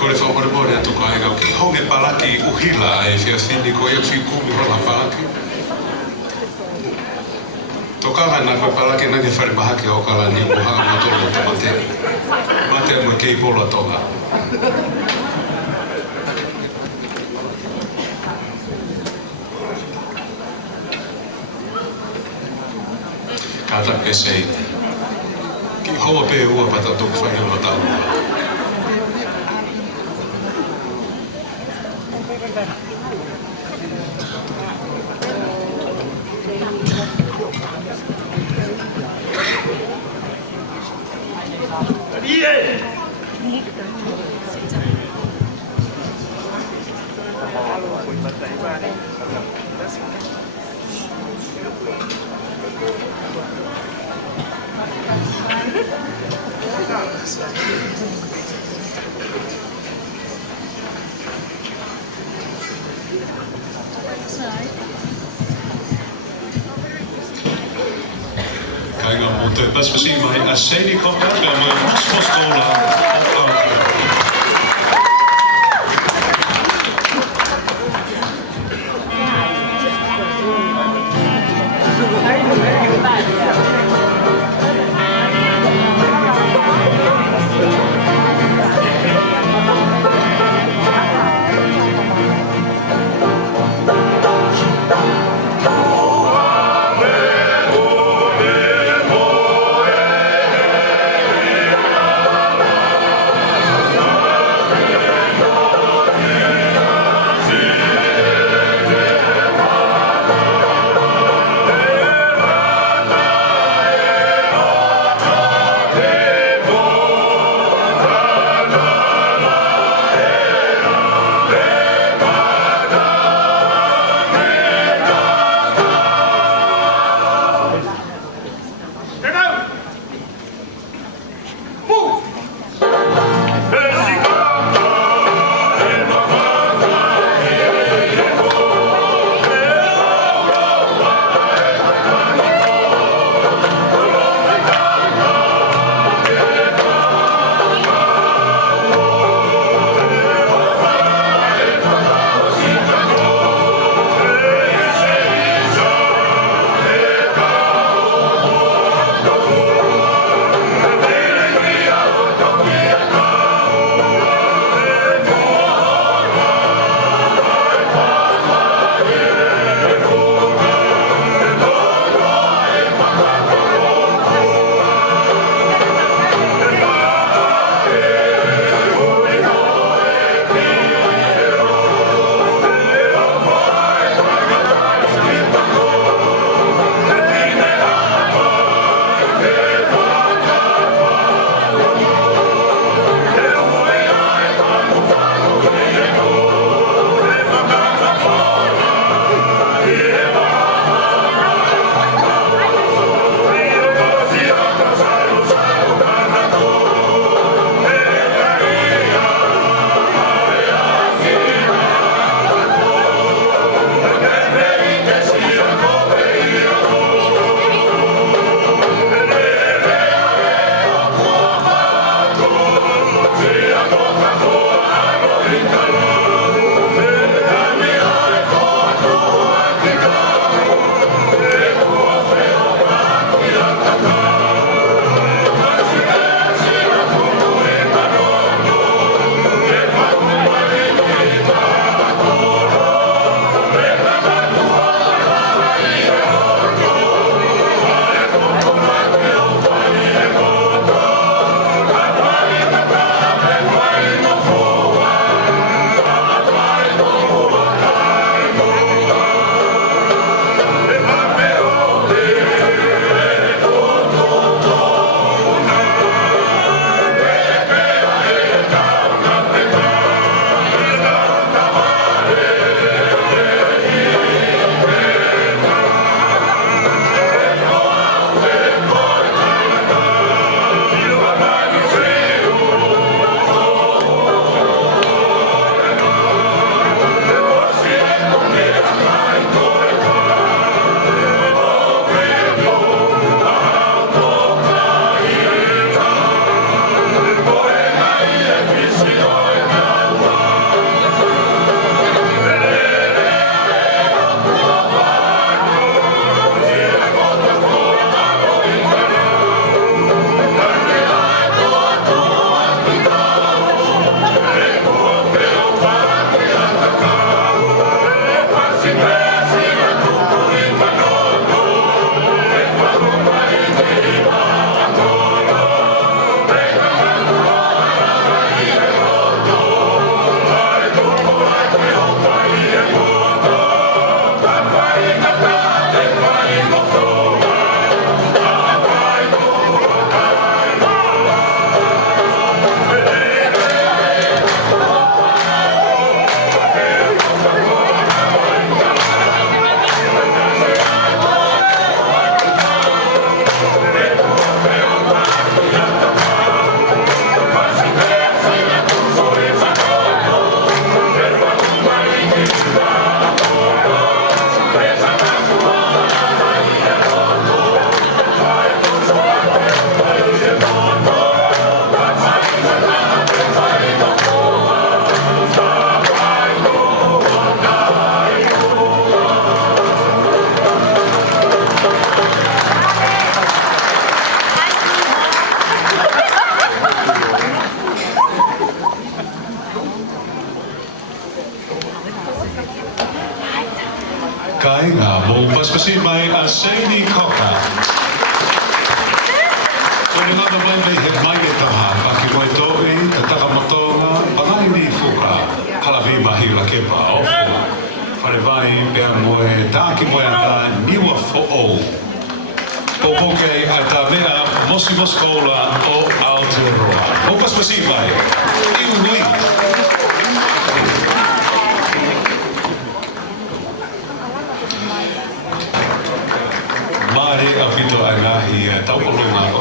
Kore whakore mōre atu ka hega ki honge palaki uhila ai whia whini ko ia whikumi hola palaki. Tokanga na koe palaki nange whare mahake o kala ni mohanga matolo o tamate. Mate mo kei polo tonga. Kata pesei. Ki hoa pe ua pata toku whainga o tau. Kijk dan, want het best misschien maar als Seni kan gaan, dan moet je scholen. si mai a Seini Koka. Kone mana mai mai he mai e taha, paki moe toi, ka takamotonga, pangai ni fuka, kalawi mahi la kepa ofu. Whare vai, pēr moe, tāki moe ata niwa fo'o. Popokei a tā mea mosi moskola o Aotearoa. Hopas masi mai, iu nui. Mare a pito ai ngahi taupolunga o